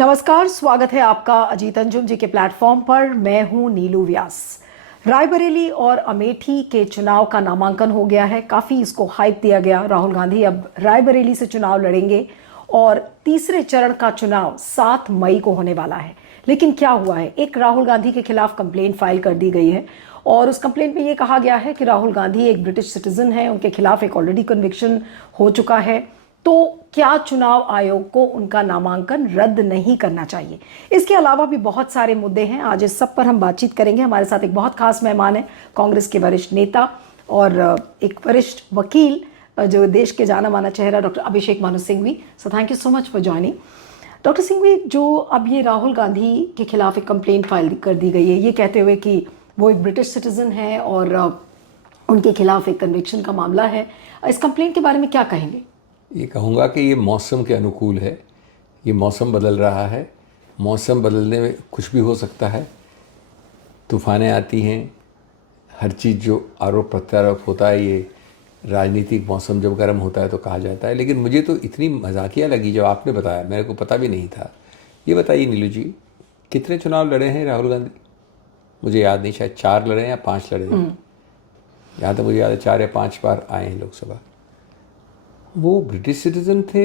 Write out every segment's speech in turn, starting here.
नमस्कार, स्वागत है आपका अजीत अंजुम जी के प्लेटफॉर्म पर। मैं हूं नीलू व्यास। रायबरेली और अमेठी के चुनाव का नामांकन हो गया है। काफ़ी इसको हाइप दिया गया। राहुल गांधी अब रायबरेली से चुनाव लड़ेंगे और तीसरे चरण का चुनाव 7 मई को होने वाला है। लेकिन क्या हुआ है, एक राहुल गांधी के खिलाफ कंप्लेंट फाइल कर दी गई है और उस कंप्लेंट में ये कहा गया है कि राहुल गांधी एक ब्रिटिश सिटीजन है, उनके खिलाफ एक ऑलरेडी कन्विक्शन हो चुका है। तो क्या चुनाव आयोग को उनका नामांकन रद्द नहीं करना चाहिए? इसके अलावा भी बहुत सारे मुद्दे हैं। आज इस सब पर हम बातचीत करेंगे। हमारे साथ एक बहुत खास मेहमान है, कांग्रेस के वरिष्ठ नेता और एक वरिष्ठ वकील, जो देश के जाना माना चेहरा doctor Abhishek Manu Singhvi. So thank you so much for joining. Doctor Singhvi, जो अब ये राहुल गांधी के खिलाफ एक कंप्लेंट फाइल कर दी गई है, ये कहते हुए कि वो एक ब्रिटिश सिटीजन है और उनके खिलाफ एक कन्विक्शन का मामला है, इस कंप्लेंट के बारे में क्या कहेंगे? ये कहूँगा कि ये मौसम के अनुकूल है। ये मौसम बदल रहा है। मौसम बदलने में कुछ भी हो सकता है। तूफानें आती हैं। हर चीज़ जो आरोप प्रत्यारोप होता है, ये राजनीतिक मौसम जब गर्म होता है तो कहा जाता है। लेकिन मुझे तो इतनी मजाकिया लगी जब आपने बताया, मेरे को पता भी नहीं था। ये बताइए नीलू जी, कितने चुनाव लड़े हैं राहुल गांधी? मुझे याद नहीं, शायद 4 लड़े हैं या 5 लड़े हैं। यहाँ तो मुझे याद है 4 या 5 बार आए हैं लोकसभा। वो ब्रिटिश सिटीजन थे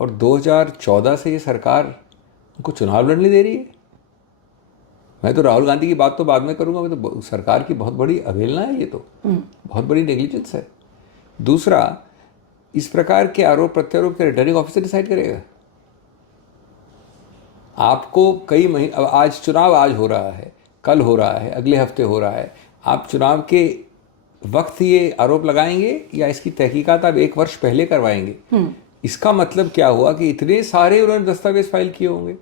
और 2014 से ये सरकार उनको चुनाव लड़ने दे रही है। मैं तो राहुल गांधी की बात तो बाद में करूंगा। मैं तो सरकार की बहुत बड़ी अवहेलना है, ये तो बहुत बड़ी नेग्लिजेंस है। दूसरा, इस प्रकार के आरोप प्रत्यारोप के रिटर्निंग ऑफिसर डिसाइड करेगा। आपको कई महीने, अब आज चुनाव आज हो रहा है, कल हो रहा है, अगले हफ्ते हो रहा है। आप चुनाव के वक्त ये आरोप लगाएंगे या इसकी तहकीकात आप 1 वर्ष पहले करवाएंगे? इसका मतलब क्या हुआ कि इतने सारे उन्होंने दस्तावेज फाइल किए होंगे।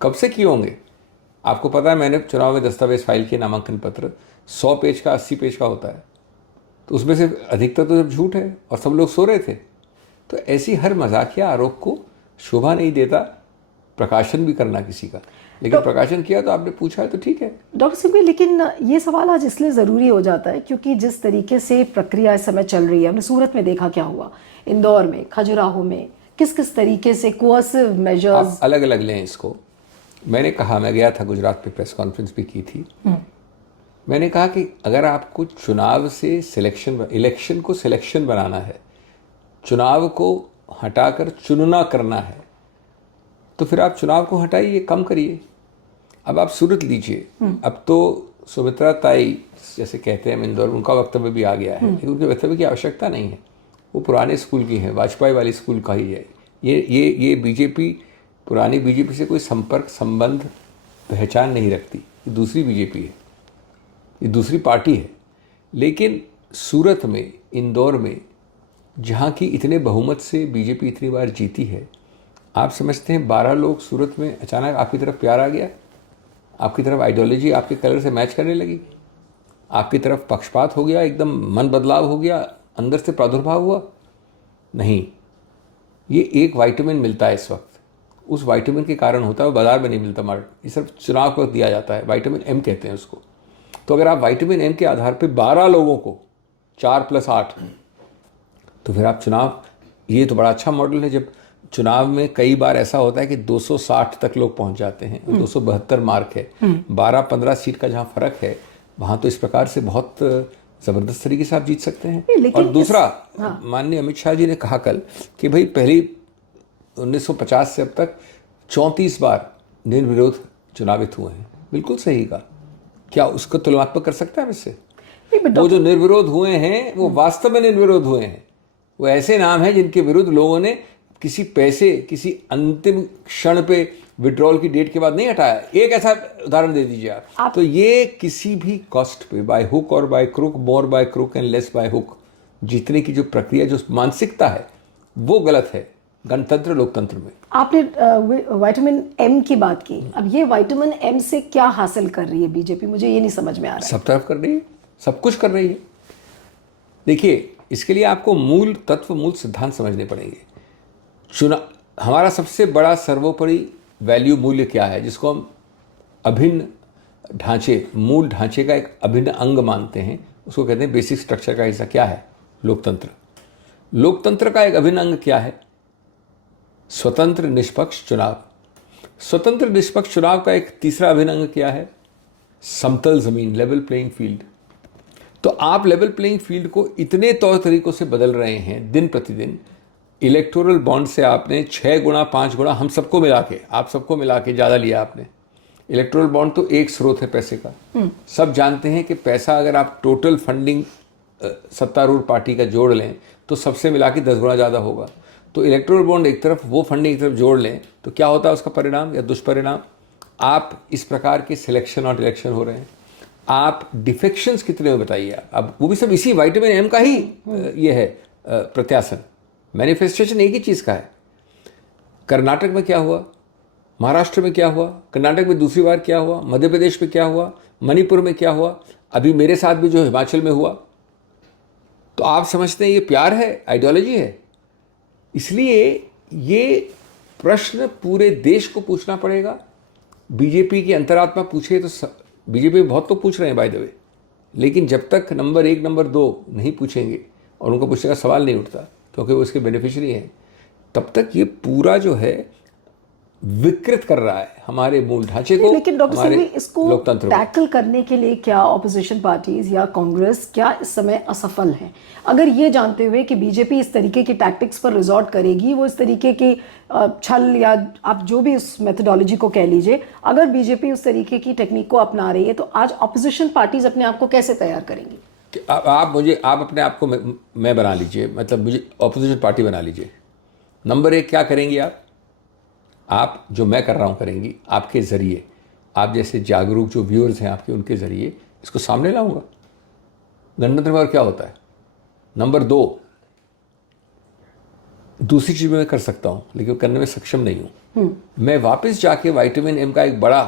कब से किए होंगे? आपको पता है, मैंने चुनाव में दस्तावेज फाइल किए, नामांकन पत्र 100 पेज का, 80 पेज का होता है। तो उसमें से अधिकतर तो जब झूठ है और सब लोग सो रहे थे। तो ऐसी हर मजाकिया आरोप को शोभा नहीं देता प्रकाशन भी करना किसी का। लेकिन प्रकाशन किया तो आपने पूछा है तो ठीक है। डॉक्टर सिंघवी, लेकिन ये सवाल आज इसलिए ज़रूरी हो जाता है क्योंकि जिस तरीके से प्रक्रिया इस समय चल रही है, हमने सूरत में देखा क्या हुआ, इंदौर में, खजुराहो में, किस किस तरीके से कोअर्सिव मेजर्स अलग अलग लें इसको। मैंने कहा, मैं गया था गुजरात में, प्रेस कॉन्फ्रेंस भी की थी। मैंने कहा कि अगर आपको चुनाव से सिलेक्शन, इलेक्शन को सिलेक्शन बनाना है, चुनाव को हटाकर चुनना करना है, तो फिर आप चुनाव को हटाइए, कम करिए। अब आप सूरत लीजिए। अब तो सुमित्रा ताई जैसे कहते हैं इंदौर, उनका वक्तव्य भी आ गया है, लेकिन उनके वक्तव्य की आवश्यकता नहीं है। वो पुराने स्कूल की है, वाजपेयी वाली स्कूल का ही है। ये बीजेपी, पुरानी बीजेपी से कोई संपर्क, संबंध, पहचान नहीं रखती। ये दूसरी बीजेपी है, ये दूसरी पार्टी है। लेकिन सूरत में, इंदौर में, जहाँ की इतने बहुमत से बीजेपी इतनी बार जीती है, आप समझते हैं 12 लोग सूरत में अचानक आपकी तरफ प्यार आ गया, आपकी तरफ आइडियोलॉजी आपके कलर से मैच करने लगी, आपकी तरफ पक्षपात हो गया, एकदम मन बदलाव हो गया, अंदर से प्रादुर्भाव हुआ? नहीं। ये एक विटामिन मिलता है इस वक्त, उस विटामिन के कारण होता है, वो बाजार में नहीं मिलता मार्केट, ये सिर्फ चुनाव पर दिया जाता है। विटामिन एम कहते हैं उसको। तो अगर आप विटामिन एम के आधार पर 12 लोगों को 4+8, तो फिर आप चुनाव, ये तो बड़ा अच्छा मॉडल है। जब चुनाव में कई बार ऐसा होता है कि 260 तक लोग पहुंच जाते हैं, 272 मार्क है, 12-15 सीट का जहां फर्क है, वहां तो इस प्रकार से बहुत जबरदस्त तरीके से आप जीत सकते हैं। और दूसरा, माननीय अमित शाह जी ने कहा कल कि भाई पहली 1950 से अब तक 34 बार निर्विरोध चुनावित हुए हैं। बिल्कुल सही कहा। क्या उसको तुलनात्मक कर सकता है इससे? वो जो निर्विरोध हुए हैं वो वास्तव में निर्विरोध हुए हैं। वो ऐसे नाम हैं जिनके विरुद्ध लोगों ने किसी पैसे, किसी अंतिम क्षण पे विड्रॉल की डेट के बाद नहीं हटाया। एक ऐसा उदाहरण दे दीजिए आप। तो ये किसी भी कॉस्ट पे, बाय हुक और by crook, more by crook and less by hook, जीतने की जो प्रक्रिया, जो मानसिकता है, वो गलत है गणतंत्र, लोकतंत्र में। आपने विटामिन एम की बात की। अब ये विटामिन एम से क्या हासिल कर रही है बीजेपी? मुझे ये नहीं समझ में आ रहा है। सब तरफ कर रही है, सब कुछ कर रही है। देखिए, इसके लिए आपको मूल तत्व, मूल सिद्धांत समझने पड़ेंगे। हमारा सबसे बड़ा सर्वोपरि वैल्यू, मूल्य क्या है, जिसको हम अभिन्न ढांचे, मूल ढांचे का एक अभिन्न अंग मानते हैं, उसको कहते हैं बेसिक स्ट्रक्चर का हिस्सा। क्या है? लोकतंत्र। लोकतंत्र का एक अभिन्न अंग क्या है? स्वतंत्र निष्पक्ष चुनाव। स्वतंत्र निष्पक्ष चुनाव का एक तीसरा अभिन्न अंग क्या है? समतल जमीन, लेवल प्लेइंग फील्ड। तो आप लेवल प्लेइंग फील्ड को इतने तौर तरीकों से बदल रहे हैं दिन प्रतिदिन। इलेक्टोरल बॉन्ड से आपने 6 गुना 5 गुना हम सबको मिला के, आप सबको मिला के ज़्यादा लिया आपने। इलेक्टोरल बॉन्ड तो एक स्रोत है पैसे का। सब जानते हैं कि पैसा अगर आप टोटल फंडिंग सत्तारूढ़ पार्टी का जोड़ लें तो सबसे मिला के 10 गुना ज़्यादा होगा। तो इलेक्टोरल बॉन्ड एक तरफ, वो फंडिंग एक तरफ जोड़ लें तो क्या होता है उसका परिणाम या दुष्परिणाम? आप इस प्रकार के सिलेक्शन और इलेक्शन हो रहे हैं। आप डिफेक्शंस कितने हो बताइए। अब वो भी सब इसी विटामिन एम का ही ये है प्रत्याशन, मैनिफेस्टेशन एक ही चीज़ का है। कर्नाटक में क्या हुआ, महाराष्ट्र में क्या हुआ, कर्नाटक में दूसरी बार क्या हुआ, मध्य प्रदेश में क्या हुआ, मणिपुर में क्या हुआ, अभी मेरे साथ भी जो हिमाचल में हुआ। तो आप समझते हैं ये प्यार है, आइडियोलॉजी है? इसलिए ये प्रश्न पूरे देश को पूछना पड़ेगा। बीजेपी की अंतरात्मा पूछे तो बीजेपी बहुत तो पूछ रहे हैं बाय द वे, लेकिन जब तक नंबर 1 नंबर 2 नहीं पूछेंगे और उनको पूछने का सवाल नहीं उठता क्योंकि वो इसके बेनिफिशियरी हैं, तब तक ये पूरा जो है विकृत कर रहा है हमारे मूल ढांचे को, लेकिन डॉक्टर हमारे सिंघवी, इसको लोकतंत्र को। टैकल करने के लिए क्या ऑपोजिशन पार्टीज या कांग्रेस क्या इस समय असफल है? अगर ये जानते हुए कि बीजेपी इस तरीके की टैक्टिक्स पर रिजॉर्ट करेगी, वो इस तरीके की छल या आप जो भी उस मेथोडोलॉजी को कह लीजिए, अगर बीजेपी उस तरीके की टेक्निक को अपना रही है तो आज ऑपोजिशन पार्टीज अपने आप को कैसे तैयार करेंगी? आप अपने आप को मैं बना लीजिए, मतलब मुझे ऑपोजिशन पार्टी बना लीजिए। नंबर 1 क्या करेंगी आप जो मैं कर रहा हूं करेंगी, आपके ज़रिए, आप जैसे जागरूक जो व्यूअर्स हैं आपके, उनके ज़रिए इसको सामने लाऊंगा। गणतंत्र में और क्या होता है। नंबर 2, दूसरी चीज़ मैं कर सकता हूं लेकिन करने में सक्षम नहीं हूं। मैं वापस जाके विटामिन एम का एक बड़ा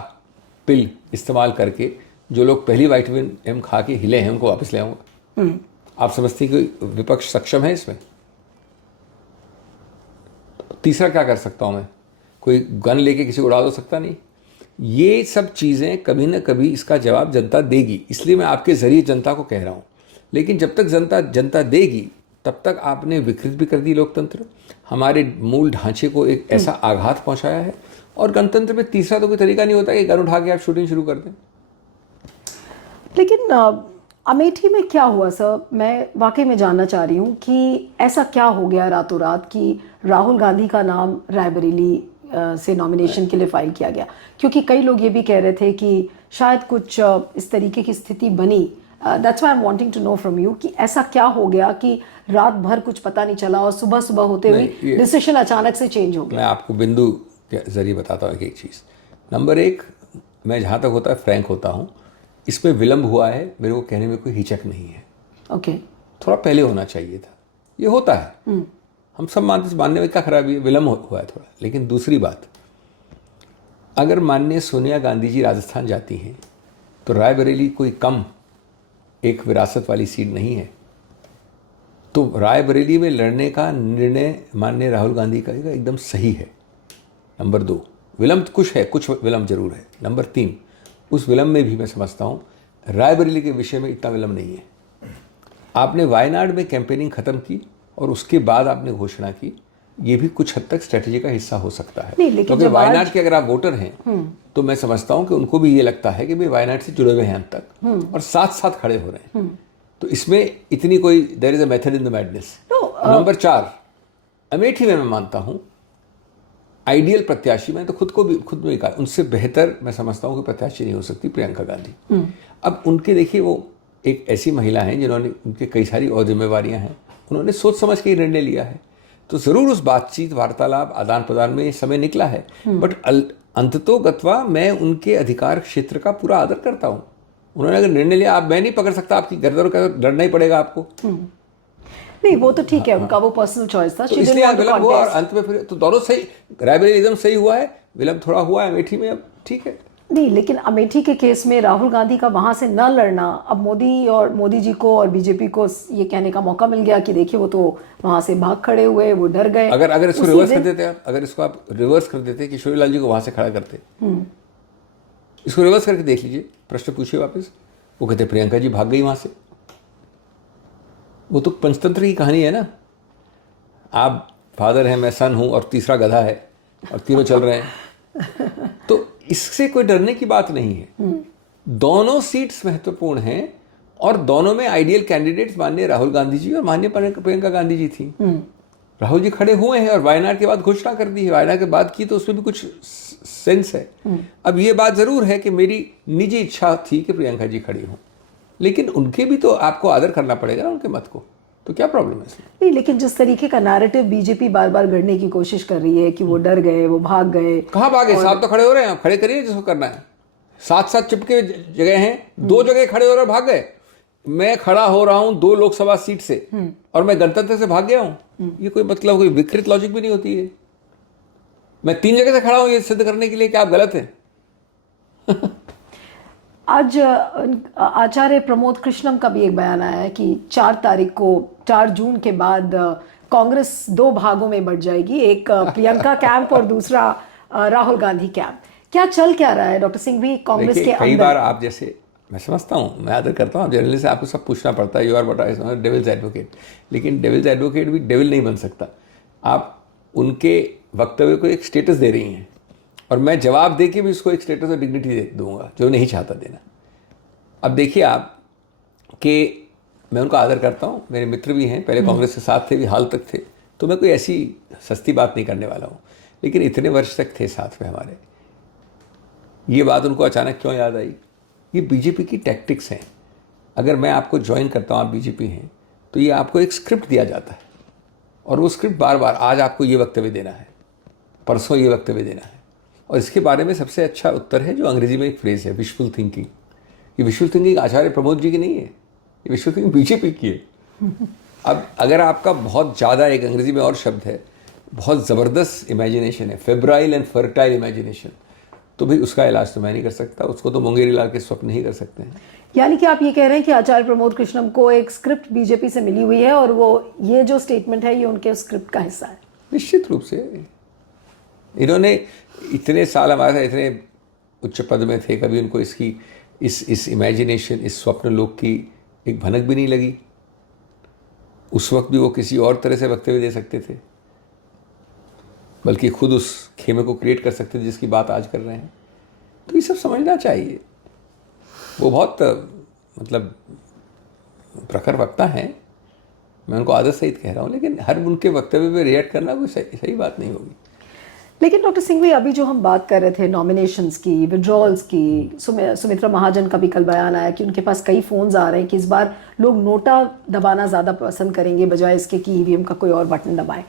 पिल इस्तेमाल करके जो लोग पहली विटामिन एम खा के हिले हैं उनको वापस ले आऊँगा। आप समझते हैं कि विपक्ष सक्षम है इसमें? तीसरा क्या कर सकता हूं मैं? कोई गन लेके किसी को उड़ा दो सकता नहीं। ये सब चीज़ें कभी ना कभी इसका जवाब जनता देगी, इसलिए मैं आपके ज़रिए जनता को कह रहा हूँ। लेकिन जब तक जनता देगी तब तक आपने विकृत भी कर दी लोकतंत्र, हमारे मूल ढांचे को एक ऐसा आघात पहुँचाया है। और गणतंत्र में तीसरा तो कोई तरीका नहीं होता कि गन उठा के आप शूटिंग शुरू कर दें। लेकिन अमेठी में क्या हुआ सर? मैं वाकई में जानना चाह रही हूँ कि ऐसा क्या हो गया रातों रात कि राहुल गांधी का नाम रायबरेली से नॉमिनेशन के लिए फाइल किया गया? क्योंकि कई लोग ये भी कह रहे थे कि शायद कुछ इस तरीके की स्थिति बनी। That's why I am wanting to know from you कि ऐसा क्या हो गया कि रात भर कुछ पता नहीं चला और सुबह सुबह होते हुए डिसीजन अचानक से चेंज हो गया। मैं आपको बिंदु के जरिए बताता हूँ एक चीज़। नंबर 1, मैं जहाँ तक होता है फ्रैंक होता हूँ, इसमें विलम्ब हुआ है मेरे को कहने में कोई हिचक नहीं है। ओके, थोड़ा पहले होना चाहिए था, ये होता है, हम सब मानने में क्या खराबी है, विलम्ब हुआ है थोड़ा। लेकिन दूसरी बात, अगर माननीय सोनिया गांधी जी राजस्थान जाती हैं तो रायबरेली कोई कम एक विरासत वाली सीट नहीं है। तो रायबरेली में लड़ने का निर्णय माननीय राहुल गांधी का एकदम सही है। नंबर 2, विलम्ब कुछ है, कुछ विलम्ब जरूर है। नंबर 3, उस विलम्ब में भी मैं समझता हूँ रायबरेली के विषय में इतना विलम्ब नहीं है। आपने वायनाड में कैंपेनिंग खत्म की और उसके बाद आपने घोषणा की, ये भी कुछ हद तक स्ट्रेटेजी का हिस्सा हो सकता है। क्योंकि वायनाड के अगर आप वोटर हैं तो मैं समझता हूं कि उनको भी ये लगता है कि भाई वायनाड से जुड़े हुए हैं अंत तक और साथ साथ खड़े हो रहे हैं। तो इसमें इतनी कोई there is a method in the madness. Number 4, Amethi में मैं मानता हूं आइडियल प्रत्याशी, मैंने तो खुद में कहा, उनसे बेहतर मैं समझता हूं कि प्रत्याशी नहीं हो सकती प्रियंका गांधी। अब उनके देखिए, वो एक ऐसी महिला हैं जिन्होंने, उनके कई सारी और जिम्मेवारियां हैं, उन्होंने सोच समझ के निर्णय लिया है। तो ज़रूर उस बातचीत, वार्तालाप, आदान प्रदान में समय निकला है, बट अंततोगत्वा मैं उनके अधिकार क्षेत्र का पूरा आदर करता हूँ। उन्होंने अगर निर्णय लिया, मैं नहीं पकड़ सकता आपकी गर्दन का, लड़ना ही पड़ेगा आपको। नहीं, वो तो ठीक है, उनका वो पर्सनल चॉइस था। तो इसलिए विलम्ब हुआ और अंत में फिर तो दोनों सही, रायबरेली एकदम सही हुआ है, विलम्ब थोड़ा हुआ है अमेठी में, अब ठीक है। नहीं, लेकिन अमेठी के केस में राहुल गांधी का वहां से न लड़ना, अब मोदी जी को और बीजेपी को ये कहने का मौका मिल गया कि देखिए वो तो वहां से भाग खड़े हुए, वो डर गए। अगर इसको रिवर्स कर देते आप, अगर इसको आप रिवर्स कर देते कि शोरीलाल जी को वहां से खड़ा करते, इसको रिवर्स करके देख लीजिए, प्रश्न पूछिए वापस, वो कहते प्रियंका जी भाग गई वहां से। वो तो पंचतंत्र की कहानी है ना, आप फादर हैं, मैं सन हूं और तीसरा गधा है और तीनों चल रहे हैं। तो इससे कोई डरने की बात नहीं है। दोनों सीट्स महत्वपूर्ण हैं और दोनों में आइडियल कैंडिडेट्स माननीय राहुल गांधी जी और माननीय प्रियंका गांधी जी थी। राहुल जी खड़े हुए हैं और वायनाड के बाद घोषणा कर दी है, वायनाड के बाद की तो उसमें भी कुछ सेंस है। अब ये बात जरूर है कि मेरी निजी इच्छा थी कि प्रियंका जी खड़ी हों, लेकिन उनके भी तो आपको आदर करना पड़ेगा ना उनके मत को, तो क्या प्रॉब्लम है इसमें? नहीं, लेकिन जिस तरीके का नैरेटिव बीजेपी बार बार गढ़ने की कोशिश कर रही है कि वो डर गए, वो भाग गए। कहाँ भागे? साहब तो खड़े हो रहे हैं, आप खड़े करिए जिसको करना है। साथ साथ चिपके जगह हैं, 2 जगह खड़े हो रहे भाग गए। मैं खड़ा हो रहा हूं 2 लोकसभा सीट से और मैं गणतंत्र से भाग गया हूं, ये कोई मतलब कोई विकृत लॉजिक भी नहीं होती है। मैं 3 जगह से खड़ा हूं ये सिद्ध करने के लिए कि आप गलत हैं। आज आचार्य प्रमोद कृष्णम का भी एक बयान आया है कि 4 जून के बाद कांग्रेस 2 भागों में बढ़ जाएगी, एक प्रियंका कैंप और दूसरा राहुल गांधी कैंप। क्या चल क्या रहा है डॉक्टर सिंघवी कांग्रेस के अंदर? कई बार आप जैसे, मैं समझता हूँ, मैं आदर करता हूँ, जनरली से आपको सब पूछना पड़ता है, you are what devil's advocate, लेकिन डेविल्स एडवोकेट भी डेविल नहीं बन सकता। आप उनके वक्तव्य को एक स्टेटस दे रही हैं और मैं जवाब दे के भी उसको एक स्टेटस और डिग्निटी दे दूंगा जो नहीं चाहता देना। अब देखिए आप कि मैं उनका आदर करता हूँ, मेरे मित्र भी हैं, पहले कांग्रेस के साथ थे भी, हाल तक थे, तो मैं कोई ऐसी सस्ती बात नहीं करने वाला हूँ, लेकिन इतने वर्ष तक थे साथ में हमारे, ये बात उनको अचानक क्यों याद आई? ये बीजेपी की टैक्टिक्स हैं। अगर मैं आपको ज्वाइन करता हूँ, आप बीजेपी हैं, तो ये आपको एक स्क्रिप्ट दिया जाता है और वो स्क्रिप्ट बार बार, आज आपको ये वक्तव्य देना है, परसों ये वक्तव्य देना है। और इसके बारे में सबसे अच्छा उत्तर है जो अंग्रेजी में एक फ्रेज है, विशफुल थिंकिंग। ये विशफुल थिंकिंग आचार्य प्रमोद जी की नहीं है, ये विशफुल थिंकिंग बीजेपी की है। अब अगर आपका बहुत ज़्यादा, एक अंग्रेजी में और शब्द है, बहुत ज़बरदस्त इमेजिनेशन है, फेब्राइल एंड फर्टाइल इमेजिनेशन, तो भाई उसका इलाज तो मैं नहीं कर सकता, उसको तो मुंगेरी लाल के स्वप्न ही कर सकते हैं। यानी कि आप ये कह रहे हैं कि आचार्य प्रमोद कृष्णम को एक स्क्रिप्ट बीजेपी से मिली हुई है और वो ये जो स्टेटमेंट है ये उनके स्क्रिप्ट का हिस्सा है? निश्चित रूप से। इन्होंने इतने साल हमारे साथ इतने उच्च पद में थे, कभी उनको इसकी इस इमेजिनेशन, इस स्वप्न लोक की एक भनक भी नहीं लगी। उस वक्त भी वो किसी और तरह से वक्तव्य दे सकते थे, बल्कि खुद उस खेमे को क्रिएट कर सकते थे जिसकी बात आज कर रहे हैं। तो ये सब समझना चाहिए। वो बहुत मतलब प्रखर वक्ता हैं, मैं उनको आदत सहित कह रहा हूँ, लेकिन हर उनके वक्तव्य पे रिएक्ट करना कोई सही बात नहीं होगी। लेकिन डॉक्टर सिंघवी, अभी जो हम बात कर रहे थे नॉमिनेशंस की, विड्रॉल्स की, सुमित्रा महाजन का भी कल बयान आया कि उनके पास कई फोन्स आ रहे हैं कि इस बार लोग नोटा दबाना ज़्यादा पसंद करेंगे बजाय इसके कि ईवीएम का कोई और बटन दबाए।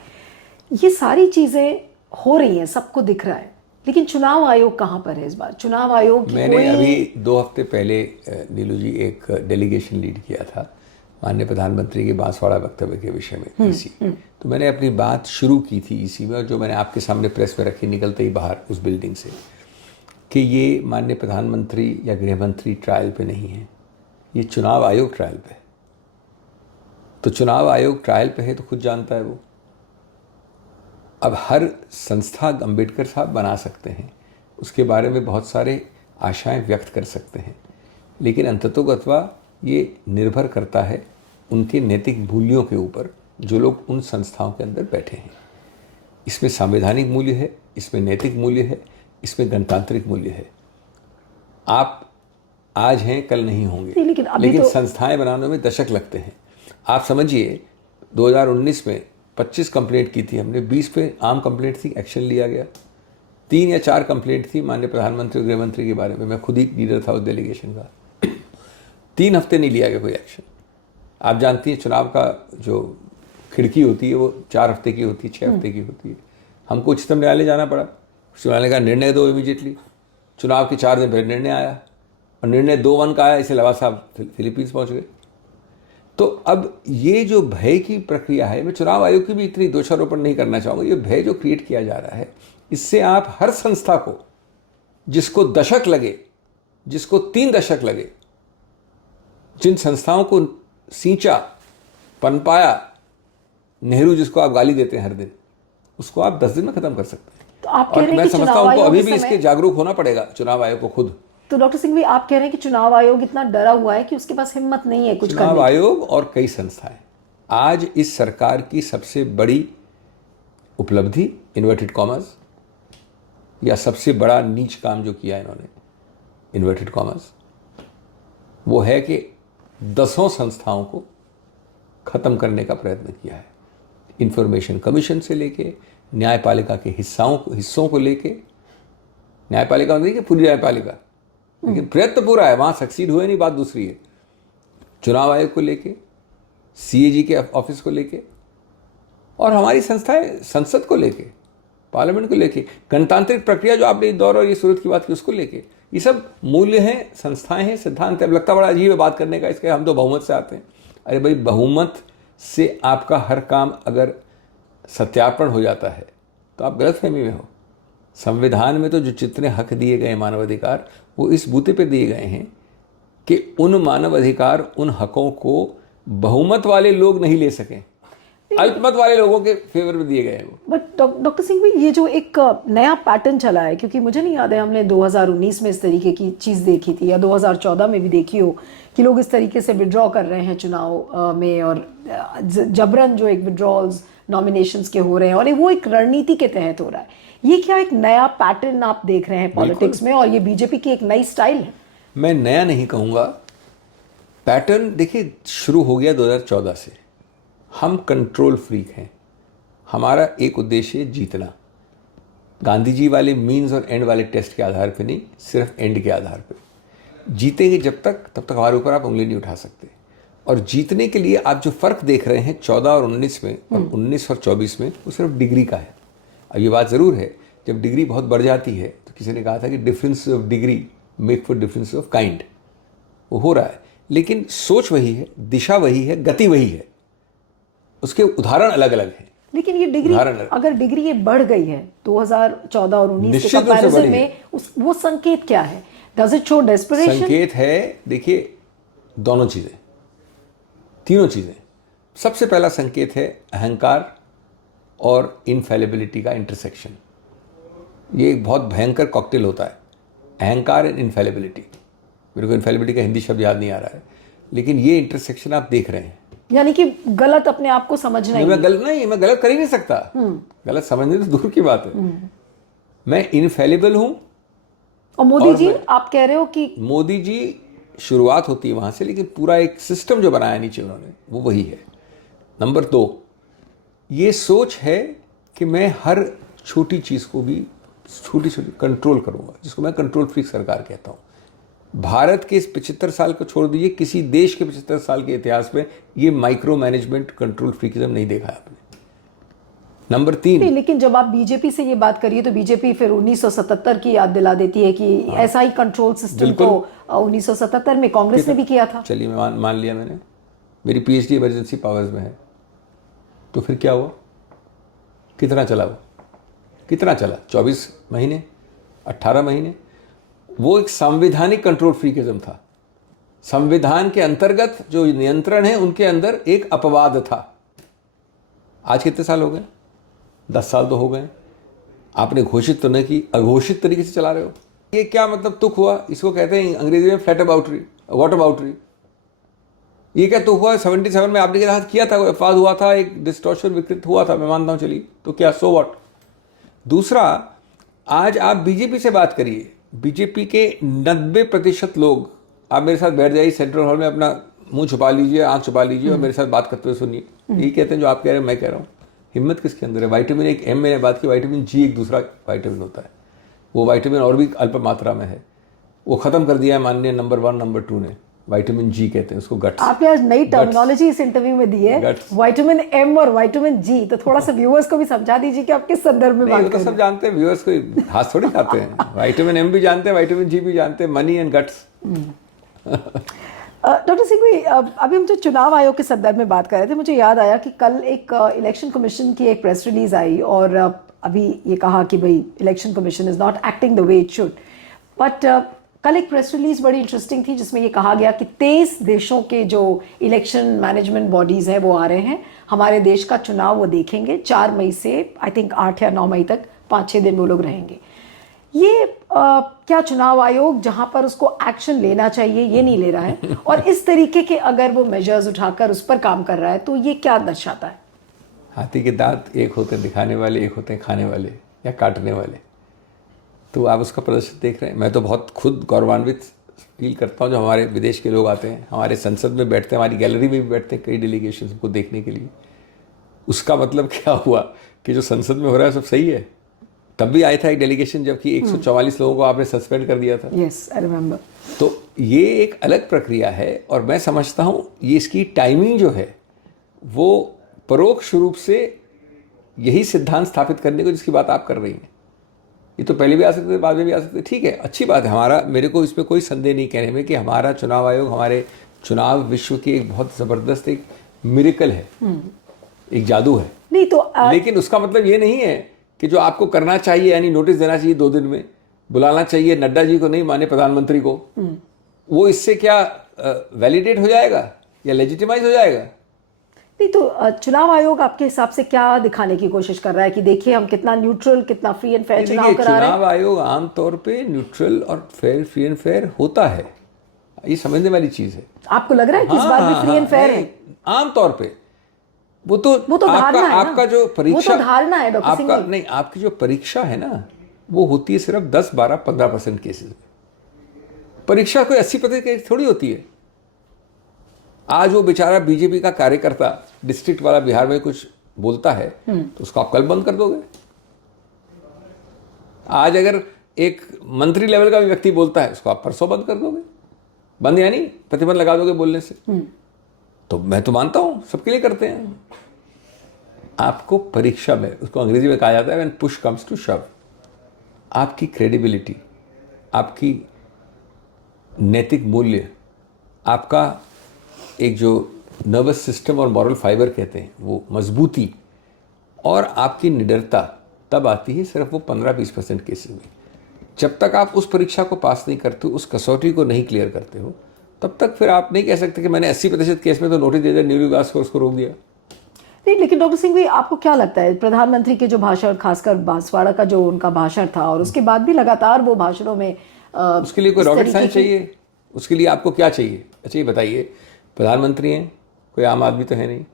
ये सारी चीज़ें हो रही हैं, सबको दिख रहा है, लेकिन चुनाव आयोग कहाँ पर है इस बार? चुनाव आयोग की मैंने अभी 2 हफ्ते पहले नीलू जी एक डेलीगेशन लीड किया था माननीय प्रधानमंत्री के बांसवाड़ा वक्तव्य के विषय में ईसी। तो मैंने अपनी बात शुरू की थी ईसी में, और जो मैंने आपके सामने प्रेस में रखी निकलते ही बाहर उस बिल्डिंग से, कि ये माननीय प्रधानमंत्री या गृह मंत्री ट्रायल पे नहीं है, ये चुनाव आयोग ट्रायल पे है। तो चुनाव आयोग ट्रायल पे है तो खुद जानता है वो। अब हर संस्था अम्बेडकर साहब बना सकते हैं, उसके बारे में बहुत सारे आशाएं व्यक्त कर सकते हैं, लेकिन अंततोगत्वा ये निर्भर करता है उनके नैतिक मूल्यों के ऊपर जो लोग उन संस्थाओं के अंदर बैठे हैं। इसमें संवैधानिक मूल्य है, इसमें नैतिक मूल्य है, इसमें गणतांत्रिक मूल्य है। आप आज हैं, कल नहीं होंगे, लेकिन तो संस्थाएं बनाने में दशक लगते हैं। आप समझिए 2019 में 25 कंप्लेंट की थी हमने, 20 पे आम कंप्लेंट थी, एक्शन लिया गया। 3 या 4 कंप्लेंट थी माननीय प्रधानमंत्री और गृह मंत्री के बारे में, मैं खुद ही लीडर था उस डेलीगेशन का। 3 हफ्ते नहीं लिया गया कोई एक्शन। आप जानती हैं चुनाव का जो खिड़की होती है वो 4 हफ्ते की होती है, 6 हफ्ते की होती है। हमको उच्चतम न्यायालय जाना पड़ा, न्यायालय का निर्णय दो इमीडिएटली। चुनाव के 4 दिन पहले निर्णय आया और निर्णय 2-1 का आया, इसलिए लवासा साहब फिलीपींस पहुंच गए। तो अब ये जो भय की प्रक्रिया है, मैं चुनाव आयोग की भी इतनी दोषारोपण नहीं करना चाहूँगा, ये भय जो क्रिएट किया जा रहा है, इससे आप हर संस्था को, जिसको दशक लगे, जिसको 3 दशक लगे, जिन संस्थाओं को सींचा, पनपाया, नेहरू जिसको आप गाली देते हैं हर दिन, उसको आप 10 दिन में खत्म कर सकते हैं। तो आप कह रहे हैं मैं कि समझता हूँ अभी भी इसके जागरूक होना पड़ेगा चुनाव आयोग को खुद। तो डॉक्टर सिंघवी, आप कह रहे हैं कि चुनाव आयोग इतना डरा हुआ है कि उसके पास हिम्मत नहीं है कुछ करने की। चुनाव आयोग और कई संस्थाएं, आज इस सरकार की सबसे बड़ी उपलब्धि, इन्वर्टेड कॉमर्स, या सबसे बड़ा नीच काम जो किया इन्होंने, इन्वर्टेड कॉमर्स, वो है कि 10 संस्थाओं को ख़त्म करने का प्रयत्न किया है। इंफॉर्मेशन कमीशन से लेके न्यायपालिका के हिस्सों को लेके, न्यायपालिका नहीं कि पूरी न्यायपालिका, लेकिन प्रयत्न पूरा है, वहाँ सक्सीड हुए नहीं, बात दूसरी है। चुनाव आयोग को लेके, सीएजी के ऑफिस को लेके, और हमारी संस्थाएं, संसद को लेके, पार्लियामेंट को लेके, गणतांत्रिक प्रक्रिया जो आपने इंदौर और ये सूरत की बात की उसको लेके, ये सब मूल्य हैं, संस्थाएं हैं, सिद्धांत है। अब लगता बड़ा अजीब है बात करने का इसके, हम तो बहुमत से आते हैं। अरे भाई, बहुमत से आपका हर काम अगर सत्यापन हो जाता है तो आप गलतफहमी में हो। संविधान में तो जो जितने हक दिए गए मानवाधिकार, वो इस बूते पे दिए गए हैं कि उन मानवाधिकार, उन हकों को बहुमत वाले लोग नहीं ले सकें, अल्पमत वाले लोगों के फेवर में दिए गए हैं वो। बट डॉक्टर सिंह भाई, ये जो एक नया पैटर्न चला है, क्योंकि मुझे नहीं याद है हमने 2019 में इस तरीके की चीज़ देखी थी या 2014 में भी देखी हो कि लोग इस तरीके से विड्रॉ कर रहे हैं चुनाव में, और जबरन जो एक विड्रॉल्स नॉमिनेशंस के हो रहे हैं, और वो एक रणनीति के तहत हो रहा है। ये क्या एक नया पैटर्न आप देख रहे हैं पॉलिटिक्स में, और ये बीजेपी की एक नई स्टाइल है? मैं नया नहीं कहूँगा, पैटर्न देखिए शुरू हो गया 2014 से। हम कंट्रोल फ्रीक हैं, हमारा एक उद्देश्य है जीतना। गांधी जी वाले मीन्स और एंड वाले टेस्ट के आधार पे नहीं, सिर्फ एंड के आधार पे। जीतेंगे जब तक, तब तक हमारे ऊपर आप उंगली नहीं उठा सकते। और जीतने के लिए आप जो फ़र्क देख रहे हैं 14 और 19 में, और 19 और 24 में, वो सिर्फ डिग्री का है। अब ये बात ज़रूर है, जब डिग्री बहुत बढ़ जाती है तो किसी ने कहा था कि difference of degree make for difference of kind, वो हो रहा है। लेकिन सोच वही है, दिशा वही है, गति वही है, उसके उदाहरण अलग अलग हैं। लेकिन ये डिग्री, अगर डिग्री ये बढ़ गई है 2014 और 19 के कंपैरिजन में, वो संकेत क्या है? Does it show desperation? संकेत है, देखिए, दोनों चीज़ें, तीनों चीज़ें। सबसे पहला संकेत है अहंकार और इनफैलिबिलिटी का इंटरसेक्शन। ये एक बहुत भयंकर कॉकटेल होता है, अहंकार एंड इनफैलिबिलिटी। मेरे को इनफैलिबिलिटी का हिंदी शब्द याद नहीं आ रहा है, लेकिन ये इंटरसेक्शन आप देख रहे हैं। यानी कि गलत अपने आप को समझना ही मैं गलत कर ही नहीं सकता। गलत समझने तो दूर की बात है, मैं इनफैलिबल हूं। और मोदी जी, आप कह रहे हो कि मोदी जी, शुरुआत होती है वहां से, लेकिन पूरा एक सिस्टम जो बनाया नीचे उन्होंने, वो वही है। नंबर 2, ये सोच है कि मैं हर छोटी चीज़ को भी छोटी कंट्रोल करूंगा, जिसको मैं कंट्रोल फ्रीक सरकार कहता हूँ। भारत के इस 75 साल को छोड़ दीजिए, किसी देश के 75 साल के इतिहास में ये माइक्रो मैनेजमेंट, कंट्रोल फ्रीकिज्म नहीं देखा आपने। नंबर 3, लेकिन जब आप बीजेपी से ये बात करिए तो बीजेपी फिर 1977 की याद दिला देती है कि ऐसा ही कंट्रोल सिस्टम तो 1977 में कांग्रेस ने भी किया था। चलिए, मैं मान लिया, मैंने, मेरी पीएचडी इमरजेंसी पावर्स में है, तो फिर क्या हुआ? कितना चला वो? कितना चला? 24 महीने, 18 महीने। वो एक संवैधानिक कंट्रोल फ्रीकिज्म था। संविधान के अंतर्गत जो नियंत्रण है, उनके अंदर एक अपवाद था। आज कितने साल हो गए? 10 साल तो हो गए। आपने घोषित तो नहीं की, अघोषित तरीके से चला रहे हो। ये क्या मतलब तुक हुआ? इसको कहते हैं अंग्रेजी में फ्लैट अबाउटरी, वॉट अबाउटरी। ये क्या तुक हुआ? 77 में आपने के किया था, अपवाद हुआ था, एक डिस्टॉर्शन विकृत हुआ था, मैं मानता हूँ, चलिए, तो क्या, सो व्हाट। दूसरा, आज आप बीजेपी से बात करिए, बीजेपी के 90% लोग, आप मेरे साथ बैठ जाइए सेंट्रल हॉल में, अपना मुंह छुपा लीजिए, आंख छुपा लीजिए और मेरे साथ बात करते हुए सुनिए। यही कहते हैं जो आप कह रहे हैं, मैं कह रहा हूँ। हिम्मत किसके अंदर है? विटामिन एक एम, मैंने बात की, विटामिन जी एक दूसरा विटामिन होता है, वो विटामिन और भी अल्प मात्रा में है, वो खत्म कर दिया है माननीय नंबर 1 नंबर 2 ने। विटामिन जी कहते हैं उसको, गट्स। आपने आज नई टर्मिनोलॉजी इस इंटरव्यू में दी है, विटामिन एम और विटामिन जी, तो थोड़ा सा व्यूअर्स को भी समझा दीजिए कि आप किस संदर्भ में बात कर रहे हैं। सब जानते हैं, व्यूअर्स को हाथ थोड़ी खाते हैं। विटामिन एम भी जानते हैं, विटामिन जी भी जानते हैं, money and guts. Doctor Singh भाई, अभी हम जो चुनाव आयोग के संदर्भ में बात कर रहे थे, मुझे याद आया कि कल एक इलेक्शन कमीशन की एक प्रेस रिलीज आई, और अभी ये कहा कि भाई election commission is not acting the way it should. But कल एक प्रेस रिलीज बड़ी इंटरेस्टिंग थी, जिसमें ये कहा गया कि 23 देशों के जो इलेक्शन मैनेजमेंट बॉडीज हैं वो आ रहे हैं, हमारे देश का चुनाव वो देखेंगे 4 मई से आई थिंक 8 या 9 मई तक, 5-6 दिन वो लोग रहेंगे। ये क्या चुनाव आयोग जहां पर उसको एक्शन लेना चाहिए ये नहीं ले रहा है, और इस तरीके के अगर वो मेजर्स उठाकर उस पर काम कर रहा है, तो ये क्या दर्शाता है? हाथी के दांत एक होते हैं दिखाने वाले, एक होते हैं खाने वाले या काटने वाले। तो आप उसका प्रदर्शन देख रहे हैं। मैं तो बहुत खुद गौरवान्वित फील करता हूँ जब हमारे विदेश के लोग आते हैं, हमारे संसद में बैठते हैं, हमारी गैलरी में भी बैठते हैं कई डेलीगेशन को देखने के लिए। उसका मतलब क्या हुआ कि जो संसद में हो रहा है सब सही है। तब भी आया था एक डेलीगेशन जबकि 144 लोगों को आपने सस्पेंड कर दिया था। Yes, I remember. तो ये एक अलग प्रक्रिया है और मैं समझता हूँ ये इसकी टाइमिंग जो है वो परोक्ष रूप से यही सिद्धांत स्थापित करने को जिसकी बात आप कर रही हैं। ये तो पहले भी आ सकते थे, बाद में भी आ सकते थे, ठीक है, अच्छी बात है। हमारा, मेरे को इसमें कोई संदेह नहीं कहने में कि हमारा चुनाव आयोग हमारे चुनाव विश्व की एक बहुत ज़बरदस्त एक मिरेकल है, एक जादू है। नहीं तो लेकिन उसका मतलब ये नहीं है कि जो आपको करना चाहिए यानी नोटिस देना चाहिए 2 दिन में, बुलाना चाहिए नड्डा जी को नहीं माने प्रधानमंत्री को, वो इससे क्या वैलिडेट हो जाएगा या लेजिटिमाइज हो जाएगा? नहीं तो चुनाव आयोग आपके हिसाब से क्या दिखाने की कोशिश कर रहा है कि देखिए हम कितना न्यूट्रल, कितना फ्री एंड फेयर चुनाव करा रहे हैं? चुनाव आयोग आमतौर पे न्यूट्रल और फेयर, फ्री एंड फेयर होता है, ये समझने वाली चीज है। आपको लग रहा है कि इस बार भी फ्री एंड फेयर है? आमतौर पे वो तो आपका जो परीक्षा, वो तो धारणा है डॉक्टर सिंह। नहीं, आपकी जो परीक्षा है ना वो होती है सिर्फ 10, 12, 15% केसेस में। परीक्षा कोई 80% केस थोड़ी होती है। आज वो बेचारा बीजेपी का कार्यकर्ता डिस्ट्रिक्ट वाला बिहार में कुछ बोलता है तो उसको आप कल बंद कर दोगे। आज अगर एक मंत्री लेवल का भी व्यक्ति बोलता है उसको आप परसों बंद कर दोगे। बंद यानी प्रतिबंध लगा दोगे बोलने से। तो मैं तो मानता हूं सबके लिए करते हैं। आपको परीक्षा में, उसको अंग्रेजी में कहा जाता है व्हेन पुश कम्स टू शव, आपकी क्रेडिबिलिटी, आपकी नैतिक मूल्य, आपका एक जो नर्वस सिस्टम और मॉरल फाइबर कहते हैं वो मजबूती और आपकी निडरता तब आती है सिर्फ वो 15-20% केसेस में। जब तक आप उस परीक्षा को पास नहीं करते हो, उस कसौटी को नहीं क्लियर करते हो, तब तक फिर आप नहीं कह सकते कि मैंने 80% केस में तो नोटिस दे दिया, नीलू व्यास को, उसको रोक दिया। नहीं, लेकिन डॉक्टर सिंह भाई आपको क्या लगता है प्रधानमंत्री के जो भाषण, खासकर बांसवाड़ा का जो उनका भाषण था और उसके बाद भी लगातार वो भाषणों में उसके लिए कोई रॉकेट साइंस चाहिए? उसके लिए आपको क्या चाहिए? अच्छा ये बताइए, प्रधानमंत्री हैं, कोई आम आदमी तो है नहीं।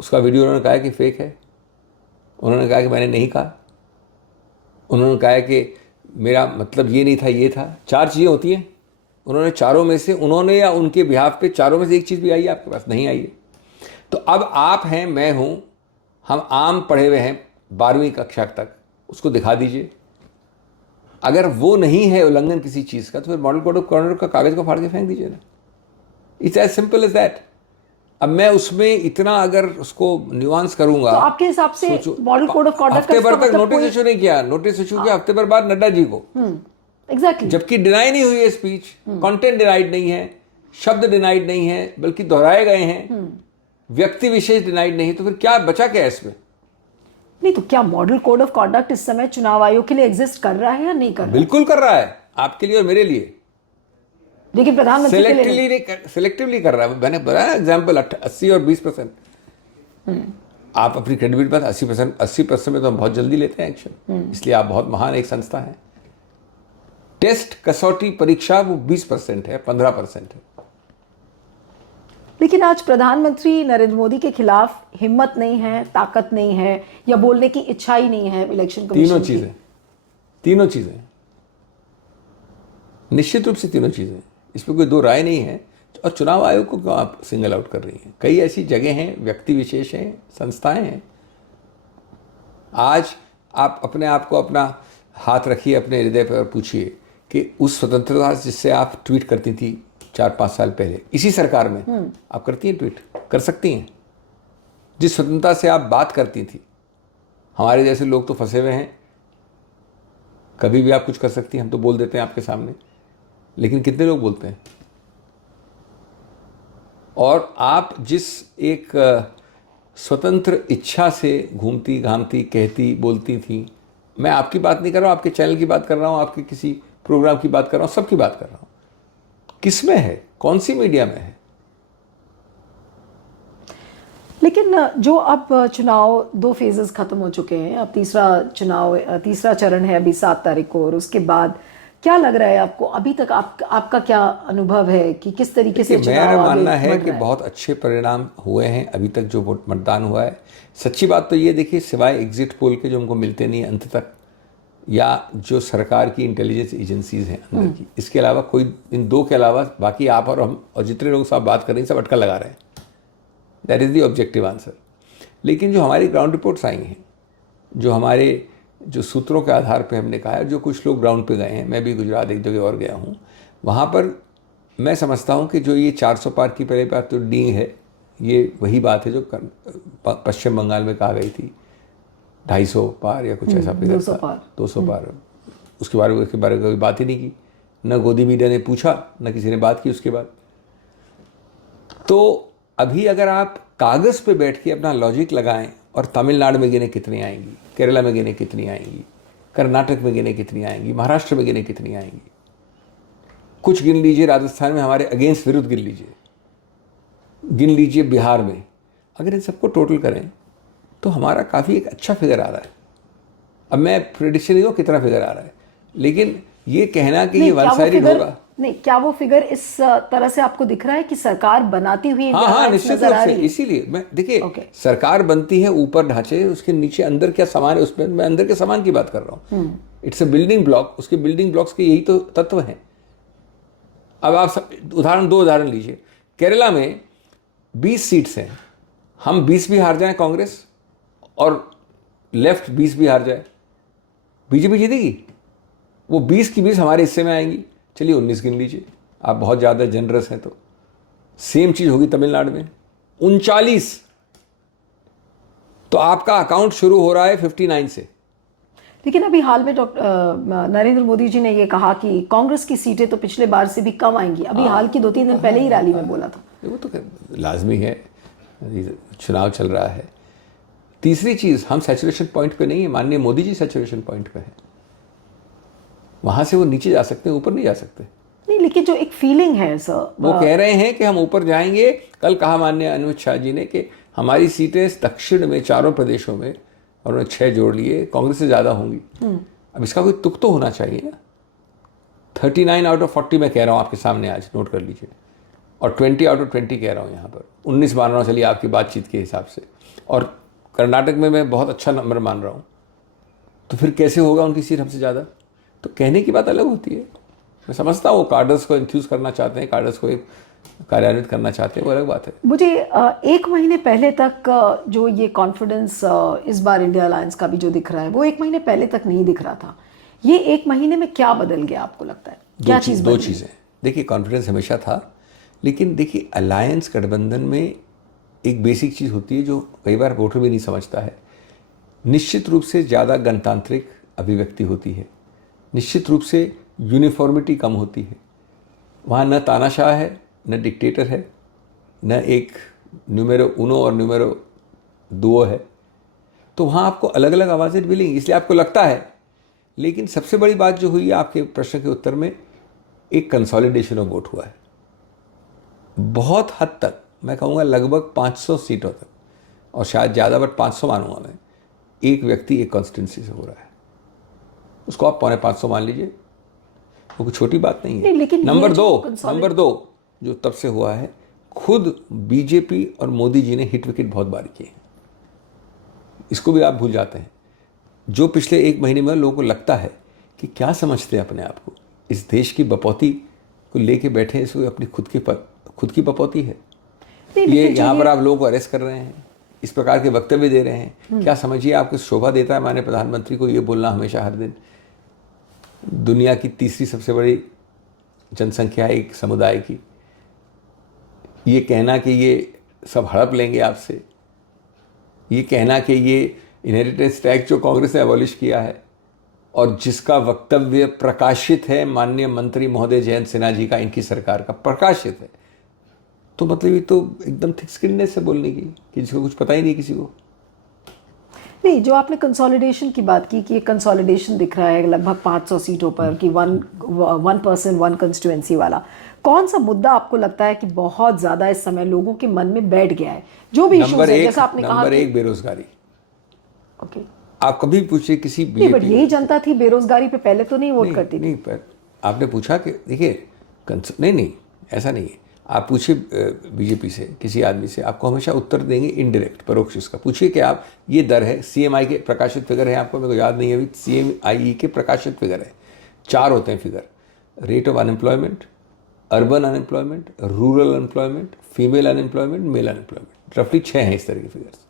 उसका वीडियो उन्होंने कहा कि फेक है, उन्होंने कहा कि मैंने नहीं कहा, उन्होंने कहा कि मेरा मतलब ये नहीं था, ये था। 4 चीज़ें होती हैं, उन्होंने चारों में से, उन्होंने या उनके बिहाफ पे चारों में से एक चीज़ भी आई है आपके पास? नहीं आई है। तो अब आप हैं, मैं हूँ, हम आम पढ़े हुए हैं 12वीं कक्षा तक, उसको दिखा दीजिए। अगर वो नहीं है उल्लंघन किसी चीज़ का तो फिर मॉडल कोड ऑफ कॉन्डक्ट का कागज़ को फाड़ के फेंक दीजिए ना। It's as simple as that. अब मैं उसमें इतना अगर उसको न्यूआंस करूंगा तो आपके हिसाब से मॉडल कोड ऑफ कॉन्डक्ट हफ्ते भर तक नोटिस इशू नहीं किया, नोटिस इशू किया हफ्ते भर बाद नड्डा जी को, एग्जैक्टली, जबकि डिनाई नहीं हुई है स्पीच, कंटेंट डिनाइड नहीं है, शब्द डिनाइड नहीं है, बल्कि दोहराए गए हैं, व्यक्ति विशेष डिनाइड नहीं, तो फिर क्या बचा क्या इसमें? नहीं तो क्या मॉडल कोड ऑफ कॉन्डक्ट इस समय चुनाव आयोग के लिए एग्जिस्ट कर रहा है या नहीं कर रहा? बिल्कुल कर रहा है, आपके लिए और मेरे लिए। लेकिन प्रधानमंत्री सेलेक्टिवली कर रहा है। मैंने बताया एग्जाम्पल 80 और 20%। आप अपनी क्रेडिबिलिटी पर 80% में तो हम बहुत जल्दी लेते हैं एक्शन, इसलिए आप बहुत महान एक संस्था है। टेस्ट कसौटी परीक्षा वो 20% है, 15% है। लेकिन आज प्रधानमंत्री नरेंद्र मोदी के खिलाफ हिम्मत नहीं है, ताकत नहीं है, या बोलने की इच्छा ही नहीं है इलेक्शन कमीशन की। तीनों चीजें निश्चित रूप से तीनों चीजें, इसमें कोई दो राय नहीं है। और चुनाव आयोग को क्यों आप सिंगल आउट कर रही हैं? कई ऐसी जगह हैं, व्यक्ति विशेष हैं, संस्थाएं हैं। आज आप अपने आप को अपना हाथ रखिए अपने हृदय पर और पूछिए कि उस स्वतंत्रता जिससे आप ट्वीट करती थी 4-5 साल पहले, इसी सरकार में आप करती हैं, ट्वीट कर सकती हैं? जिस स्वतंत्रता से आप बात करती थी, हमारे जैसे लोग तो फंसे हुए हैं, कभी भी आप कुछ कर सकती हैं, हम तो बोल देते हैं आपके सामने, लेकिन कितने लोग बोलते हैं? और आप जिस एक स्वतंत्र इच्छा से घूमती घामती कहती बोलती थी, मैं आपकी बात नहीं कर रहा हूँ, आपके चैनल की बात कर रहा हूँ, आपके किसी प्रोग्राम की बात कर रहा हूँ, सबकी बात कर रहा हूँ। किस में है, कौन सी मीडिया में है? लेकिन जो अब चुनाव 2 फेजेस खत्म हो चुके हैं, अब तीसरा चरण है अभी 7 तारीख को, और उसके बाद क्या लग रहा है आपको? अभी तक आपका क्या अनुभव है कि किस तरीके से चुनाव मेरा मानना आगे है बढ़ कि रहा है? बहुत अच्छे परिणाम हुए हैं अभी तक जो मतदान हुआ है। सच्ची बात तो ये देखिए, सिवाय एग्जिट पोल के जो हमको मिलते नहीं अंत तक, या जो सरकार की इंटेलिजेंस एजेंसीज हैं अंदर की, इसके अलावा कोई, इन दो के अलावा बाकी आप और हम और जितने लोग साथ बात कर रहे हैं सब अटकल लगा रहे हैं। That is the objective answer. लेकिन जो हमारी ग्राउंड रिपोर्ट्स आई हैं, जो हमारे जो सूत्रों के आधार पे हमने कहा है, जो कुछ लोग ग्राउंड पे गए हैं, मैं भी गुजरात एक जगह और गया हूँ, वहाँ पर मैं समझता हूँ कि जो ये 400 पार की पहले बात तो डींग है, ये वही बात है जो पश्चिम बंगाल में कहा गई थी, 250 पार या कुछ ऐसा फिगर था, 200 पार। उसके बारे में कोई बात ही नहीं की, न गोदी मीडिया ने पूछा, न किसी ने बात की उसके बाद। तो अभी अगर आप कागज़ पे बैठ के अपना लॉजिक लगाएं और तमिलनाडु में गिने कितनी आएंगी, केरला में गिने कितनी आएंगी, कर्नाटक में गिने कितनी आएंगी, महाराष्ट्र में गिने कितनी आएंगी, कुछ गिन लीजिए राजस्थान में हमारे अगेंस्ट विरुद्ध गिन लीजिए बिहार में, अगर इन सबको टोटल करें तो हमारा काफ़ी एक अच्छा फिगर आ रहा है। अब मैं प्रेडिक्शन नहीं दूँ कितना फिगर आ रहा है, लेकिन ये कहना कि ये वन साइडेड होगा नहीं, क्या वो फिगर इस तरह से आपको दिख रहा है कि सरकार बनाती हुई हाँ निश्चित रूप से। इसीलिए मैं देखिए सरकार बनती है ऊपर ढांचे, उसके नीचे अंदर क्या सामान है, उसमें मैं अंदर के सामान की बात कर रहा हूँ। इट्स अ बिल्डिंग ब्लॉक, उसके बिल्डिंग ब्लॉक्स के यही तो तत्व हैं। अब आप दो उदाहरण लीजिए। केरला में 20 सीट्स हैं, हम 20 भी हार जाएं कांग्रेस और लेफ्ट 20 भी हार जाए, बीजेपी जीतेगी। वो 20 की 20 हमारे हिस्से में आएंगी, चलिए 19 गिन लीजिए, आप बहुत ज़्यादा जनरस हैं तो। सेम चीज़ होगी तमिलनाडु में 39। तो आपका अकाउंट शुरू हो रहा है 59 से। लेकिन अभी हाल में नरेंद्र मोदी जी ने ये कहा कि कांग्रेस की सीटें तो पिछले बार से भी कम आएंगी। अभी हाल की 2-3 दिन पहले ही रैली में बोला था। वो तो लाजमी है, चुनाव चल रहा है। तीसरी चीज़, हम सैचुरेशन पॉइंट पे नहीं है, माननीय मोदी जी सैचुरेशन पॉइंट पे है। वहां से वो नीचे जा सकते हैं, ऊपर नहीं जा सकते। नहीं, लेकिन जो एक फीलिंग है सर, वो कह रहे हैं कि हम ऊपर जाएंगे। कल कहा माननीय अमित शाह जी ने कि हमारी सीटें दक्षिण में 4 प्रदेशों में, और उन्होंने 6 जोड़ लिए, कांग्रेस से ज़्यादा होंगी। अब इसका कोई तुक तो होना चाहिए ना। 39 आउट ऑफ 40 मैं कह रहा हूँ आपके सामने, आज नोट कर लीजिए, और 20 आउट ऑफ 20 कह रहा हूँ यहाँ पर, 19 मान रहा हूँ, चलिए आपकी बातचीत के हिसाब से। और कर्नाटक में मैं बहुत अच्छा नंबर मान रहा हूँ। तो फिर कैसे होगा उनकी सीट हमसे ज़्यादा? तो कहने की बात अलग होती है। मैं समझता हूँ वो कार्डर्स को इन्फ्यूज़ करना चाहते हैं, कार्डर्स को एक कार्यान्वित करना चाहते हैं, वो अलग बात है। मुझे 1 महीने पहले तक जो ये कॉन्फिडेंस इस बार इंडिया अलायंस का भी जो दिख रहा है, वो 1 महीने पहले तक नहीं दिख रहा था। ये 1 महीने में क्या बदल गया आपको लगता है? क्या चीज़? दो चीज़ें। देखिए, कॉन्फिडेंस हमेशा था, लेकिन देखिए अलायंस गठबंधन में एक बेसिक चीज़ होती है जो कई बार वोटर भी नहीं समझता है। निश्चित रूप से ज़्यादा गणतांत्रिक अभिव्यक्ति होती है, निश्चित रूप से यूनिफॉर्मिटी कम होती है। वहाँ न तानाशाह है, न डिक्टेटर है, न एक न्यूमेरो 1 और न्यूमेरो 2 है। तो वहाँ आपको अलग अलग आवाज़ें मिलेंगी, इसलिए आपको लगता है। लेकिन सबसे बड़ी बात जो हुई है आपके प्रश्न के उत्तर में, एक कंसोलिडेशन ऑफ वोट हुआ है बहुत हद तक। मैं कहूँगा लगभग 500 सीटों तक, और शायद ज़्यादा, बट 500 मानूंगा मैं। एक व्यक्ति एक कॉन्स्टिट्यूंसी से हो रहा है, उसको आप 550 मान लीजिए, वो कोई छोटी बात नहीं है। लेकिन नंबर दो जो तब से हुआ है, खुद बीजेपी और मोदी जी ने हिट विकेट बहुत बार किए, इसको भी आप भूल जाते हैं। जो पिछले 1 महीने में लोगों को लगता है कि क्या समझते हैं अपने आप को, इस देश की बपौती को लेके बैठे हैं, इसको अपनी खुद की बपौती है। ये यहाँ पर आप लोगों को अरेस्ट कर रहे हैं, इस प्रकार के वक्तव्य दे रहे हैं, क्या समझिए आपको शोभा देता है माननीय प्रधानमंत्री को ये बोलना हमेशा हर दिन? दुनिया की तीसरी सबसे बड़ी जनसंख्या है एक समुदाय की, ये कहना कि ये सब हड़प लेंगे आपसे, ये कहना कि ये इनहेरिटेंस टैक्स जो कांग्रेस ने अबॉलिश किया है और जिसका वक्तव्य प्रकाशित है माननीय मंत्री महोदय जयंत सिन्हा जी का, इनकी सरकार का प्रकाशित है, तो मतलब ये तो एकदम थिक स्किननेस से बोलने की कि जिसको कुछ पता ही नहीं किसी को। नहीं, जो आपने कंसोलिडेशन की बात की कि कंसोलिडेशन दिख रहा है लगभग 500 सीटों पर, कि वन पर्सन वन कंस्टिट्यूएंसी वाला, कौन सा मुद्दा आपको लगता है कि बहुत ज्यादा इस समय लोगों के मन में बैठ गया है? जो भी इश्यूज है, जैसा आपने कहा, नंबर 1 बेरोजगारी। ओके, आप कभी पूछिए किसी नहीं, बट यही जनता थी बेरोजगारी पे पहले तो नहीं वोट करती थी। नहीं, पर आपने पूछा कि देखिए नहीं ऐसा नहीं है। आप पूछिए बीजेपी से, किसी आदमी से, आपको हमेशा उत्तर देंगे इनडायरेक्ट, परोक्ष इसका। पूछिए कि आप ये दर है, CMI के प्रकाशित फिगर है आपको, मेरे को याद नहीं है अभी, CMI के प्रकाशित फिगर है, 4 होते हैं figure, rate of unemployment, urban unemployment, rural unemployment, female unemployment, male unemployment, रफली 6 हैं इस तरह के फिगर्स।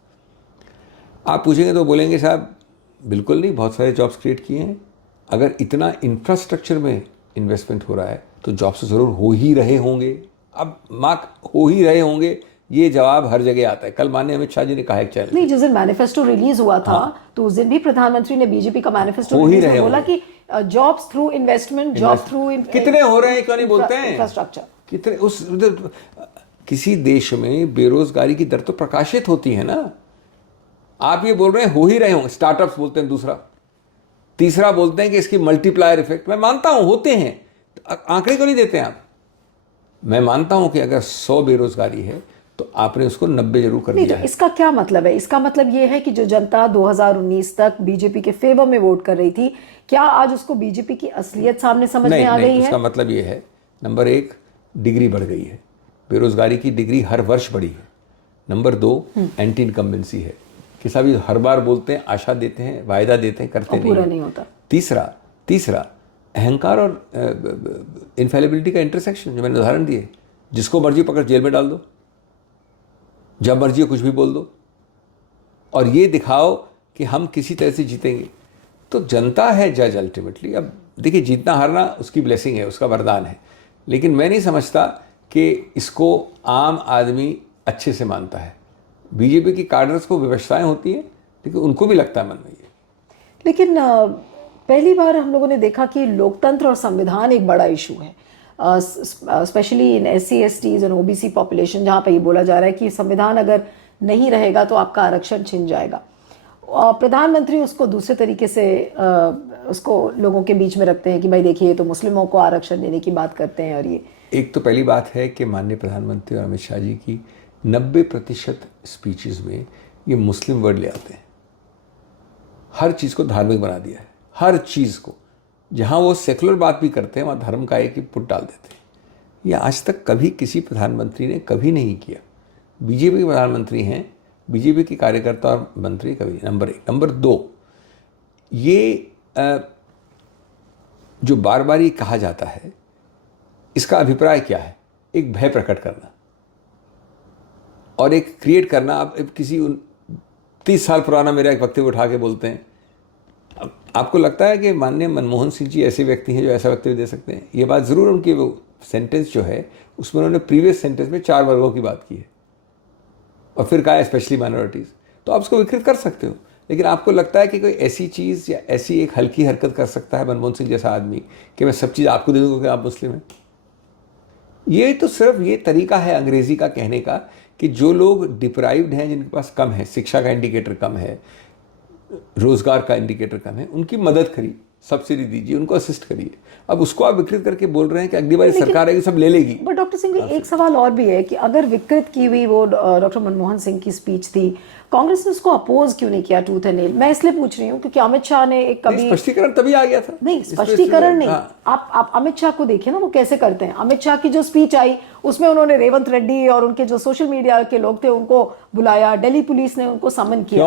आप पूछेंगे तो बोलेंगे साहब बिल्कुल नहीं, बहुत सारे जॉब्स क्रिएट किए हैं। अगर इतना इंफ्रास्ट्रक्चर में इन्वेस्टमेंट हो रहा है तो जॉब्स तो ज़रूर हो ही रहे होंगे। अब मार्क हो ही रहे होंगे, ये जवाब हर जगह आता है। कल माननीय अमित शाह जी ने कहा एक चैनल, नहीं, जिस दिन मैनिफेस्टो रिलीज हुआ था तो उस दिन भी प्रधानमंत्री ने बीजेपी का मैनिफेस्टो हो ही रिलीज रहे बोला कि jobs through investment, job through कितने हो रहे हैं क्यों नहीं बोलते हैं, इंफ्रास्ट्रक्चर कितने किसी देश में बेरोजगारी की दर तो प्रकाशित होती है ना। आप ये बोल रहे हैं हो ही रहे होंगे, स्टार्टअप्स बोलते हैं दूसरा, तीसरा बोलते हैं कि इसकी मल्टीप्लायर इफेक्ट। मैं मानता हूं होते हैं, आंकड़े क्यों नहीं देते हैं आप? मैं मानता हूं कि अगर 100 बेरोजगारी है तो आपने उसको 90 जरूर कर नहीं, दिया तो है। इसका क्या मतलब है? इसका मतलब ये है कि जो जनता 2019 तक बीजेपी के फेवर में वोट कर रही थी, क्या आज उसको बीजेपी की असलियत सामने समझ में आ गई है? उसका मतलब ये है, नंबर 1 डिग्री बढ़ गई है, बेरोजगारी की डिग्री हर वर्ष बढ़ी है। नंबर 2 एंटी इनकम्बेंसी है कि साहब ये हर बार बोलते हैं, आशा देते हैं, वायदा देते हैं, करते पूरा नहीं होता। तीसरा अहंकार और इनफेलिबिलिटी का इंटरसेक्शन, जो मैंने उदाहरण दिए, जिसको मर्जी पकड़ जेल में डाल दो, जब मर्जी कुछ भी बोल दो, और ये दिखाओ कि हम किसी तरह से जीतेंगे। तो जनता है जज अल्टीमेटली। अब देखिए, जीतना हारना उसकी ब्लेसिंग है, उसका वरदान है, लेकिन मैं नहीं समझता कि इसको आम आदमी अच्छे से मानता है। बीजेपी की कार्डर्स को व्यवस्थाएं होती हैं, लेकिन उनको भी लगता है मन में ये। लेकिन पहली बार हम लोगों ने देखा कि लोकतंत्र और संविधान एक बड़ा इशू है, स्पेशली इन SC STs और OBC पॉपुलेशन, जहाँ पे ये बोला जा रहा है कि संविधान अगर नहीं रहेगा तो आपका आरक्षण छिन जाएगा। प्रधानमंत्री उसको दूसरे तरीके से उसको लोगों के बीच में रखते हैं कि भाई देखिए, तो मुस्लिमों को आरक्षण देने की बात करते हैं। और ये एक तो पहली बात है कि माननीय प्रधानमंत्री और अमित शाह जी की 90% स्पीचेस में ये मुस्लिम वर्ड ले आते हैं। हर चीज़ को धार्मिक बना दिया है, हर चीज़ को। जहाँ वो सेकुलर बात भी करते हैं वहाँ धर्म का एक ही पुट डाल देते हैं। ये आज तक कभी किसी प्रधानमंत्री ने कभी नहीं किया। बीजेपी के प्रधानमंत्री हैं, बीजेपी के कार्यकर्ता और मंत्री कभी। नंबर 1। नंबर 2, ये जो बार बार ये कहा जाता है, इसका अभिप्राय क्या है? एक भय प्रकट करना और एक क्रिएट करना। आप किसी 30 साल पुराना मेरा एक वक्तव्य उठा के बोलते हैं। आपको लगता है कि माननीय मनमोहन सिंह जी ऐसे व्यक्ति हैं जो ऐसा वक्तव्य दे सकते हैं? ये बात ज़रूर, उनकी वो सेंटेंस जो है उसमें उन्होंने प्रीवियस सेंटेंस में 4 वर्गों की बात की है और फिर कहा स्पेशली माइनॉरिटीज़। तो आप उसको विकृत कर सकते हो, लेकिन आपको लगता है कि कोई ऐसी चीज़ या ऐसी एक हल्की हरकत कर सकता है मनमोहन सिंह जैसा आदमी कि मैं सब चीज़ आपको दे दूँगा कि आप मुस्लिम हैं? ये तो सिर्फ ये तरीका है अंग्रेज़ी का कहने का कि जो लोग डिप्राइव्ड हैं, जिनके पास कम है, शिक्षा का इंडिकेटर कम है, रोजगार का इंडिकेटर कम है, उनकी मदद करिए, सब्सिडी दीजिए, उनको असिस्ट करिए। अब उसको आप विकृत करके बोल रहे हैं कि अगली बार सरकार आएगी सब ले लेगी। बट डॉक्टर सिंह, एक सवाल और भी है कि अगर विकृत की हुई वो डॉक्टर मनमोहन सिंह की स्पीच थी, कांग्रेस ने उसको अपोज क्यों नहीं किया टूथ एंड नेल? मैं इसलिए पूछ रही हूँ क्योंकि अमित शाह ने एक कभी स्पष्टीकरण तभी आ गया था। नहीं, स्पष्टीकरण नहीं। आप अमित शाह को देखिए ना, वो कैसे करते हैं। अमित शाह की जो स्पीच आई उसमें उन्होंने रेवंत रेड्डी और उनके जो सोशल मीडिया के लोग थे उनको बुलाया, दिल्ली पुलिस ने उनको समन किया।